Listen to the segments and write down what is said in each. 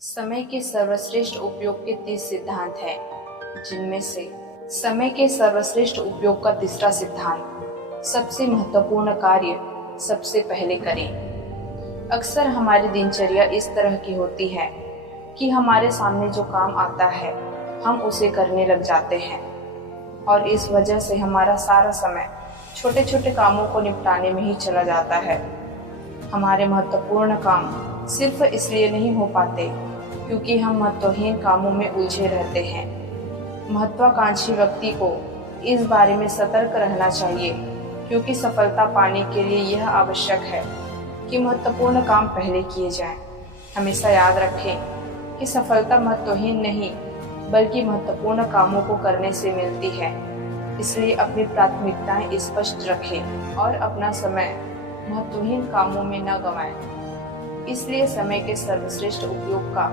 समय के सर्वश्रेष्ठ उपयोग के 30 सिद्धांत हैं, जिनमें से समय के सर्वश्रेष्ठ उपयोग का तीसरा सिद्धांत, सबसे महत्वपूर्ण कार्य सबसे पहले करें। अक्सर हमारी दिनचर्या इस तरह की होती है कि हमारे सामने जो काम आता है हम उसे करने लग जाते हैं और इस वजह से हमारा सारा समय छोटे छोटे कामों को निपटाने में ही चला जाता है। हमारे महत्वपूर्ण काम सिर्फ इसलिए नहीं हो पाते क्योंकि हम महत्वहीन कामों में उलझे रहते हैं। महत्वाकांक्षी व्यक्ति को इस बारे में सतर्क रहना चाहिए क्योंकि सफलता पाने के लिए यह आवश्यक है कि महत्वपूर्ण काम पहले किए जाएं। हमेशा याद रखें कि सफलता महत्वहीन नहीं बल्कि महत्वपूर्ण कामों को करने से मिलती है। इसलिए अपनी प्राथमिकताएं स्पष्ट रखें और अपना समय महत्वहीन कामों में न गंवाएं। इसलिए समय के सर्वश्रेष्ठ उपयोग का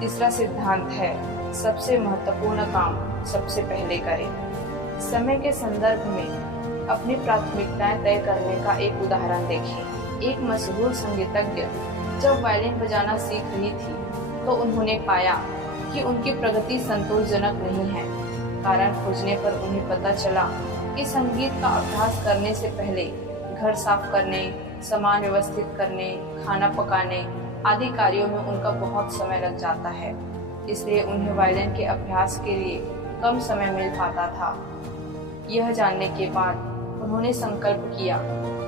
तीसरा सिद्धांत है, सबसे महत्वपूर्ण काम सबसे पहले करें। समय के संदर्भ में अपनी प्राथमिकताएं तय करने का एक उदाहरण देखें। एक मशहूर संगीतज्ञ जब वायलिन बजाना सीख रही थी तो उन्होंने पाया कि उनकी प्रगति संतोषजनक नहीं है। कारण खोजने पर उन्हें पता चला कि संगीत का अभ्यास करने से पहले घर साफ करने, सामान व्यवस्थित करने, खाना पकाने आदि कार्यों में उनका बहुत समय लग जाता है। इसलिए उन्हें वायलिन के अभ्यास के लिए कम समय मिल पाता था। यह जानने के बाद उन्होंने संकल्प किया,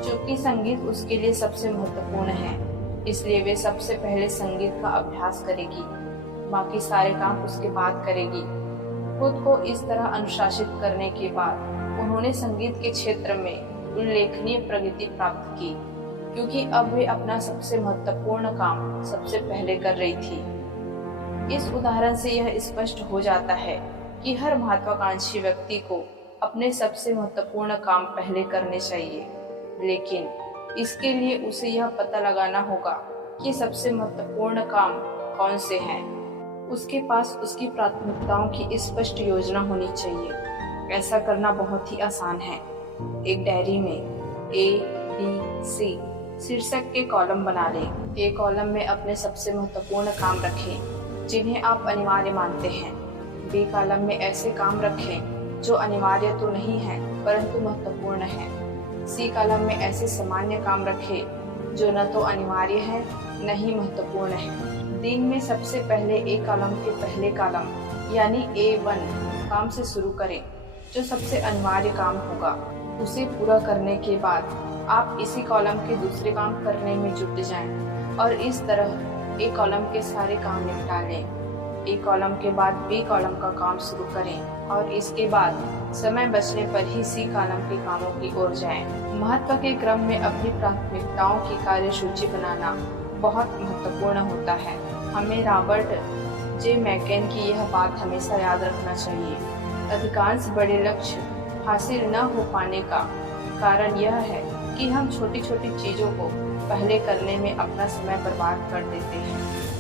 चूंकि संगीत उसके लिए सबसे महत्वपूर्ण है, इसलिए वे सबसे पहले संगीत का अभ्यास करेगी, बाकी सारे काम उसके बाद करेगी। खुद को इस तरह अनुशासित करने के बाद उन्होंने संगीत के क्षेत्र में उल्लेखनीय प्रगति प्राप्त की, क्योंकि अब वे अपना सबसे महत्वपूर्ण काम सबसे पहले कर रही थी। इस उदाहरण से यह स्पष्ट हो जाता है कि हर महत्वाकांक्षी व्यक्ति को अपने सबसे महत्वपूर्ण काम पहले करने चाहिए, लेकिन इसके लिए उसे यह पता लगाना होगा कि सबसे महत्वपूर्ण काम कौन से हैं। उसके पास उसकी प्राथमिकताओं की स्पष्ट योजना होनी चाहिए। ऐसा करना बहुत ही आसान है। एक डायरी में A, B, C शीर्षक के कॉलम बना लें। A कॉलम में अपने सबसे महत्वपूर्ण काम रखें जिन्हें आप अनिवार्य मानते हैं। B कॉलम में ऐसे काम रखें जो अनिवार्य तो नहीं है परंतु महत्वपूर्ण है। C कॉलम में ऐसे सामान्य काम रखें जो न तो अनिवार्य है न ही महत्वपूर्ण है। दिन में सबसे पहले A कॉलम के पहले कॉलम यानी A1 काम से शुरू करें जो सबसे अनिवार्य काम होगा। उसे पूरा करने के बाद आप इसी कॉलम के दूसरे काम करने में जुट जाएं और इस तरह ए कॉलम के सारे काम निपटा लें। ए कॉलम के बाद बी कॉलम का काम शुरू करें और इसके बाद समय बचने पर ही सी कॉलम के कामों की ओर जाएं। महत्व के क्रम में अपनी प्राथमिकताओं की कार्य सूची बनाना बहुत महत्वपूर्ण होता है। हमें रॉबर्ट जे मैकेन की यह बात हमेशा याद रखना चाहिए। अधिकांश बड़े लक्ष्य हासिल न हो पाने का कारण यह है कि हम छोटी छोटी चीजों को पहले करने में अपना समय बर्बाद कर देते हैं।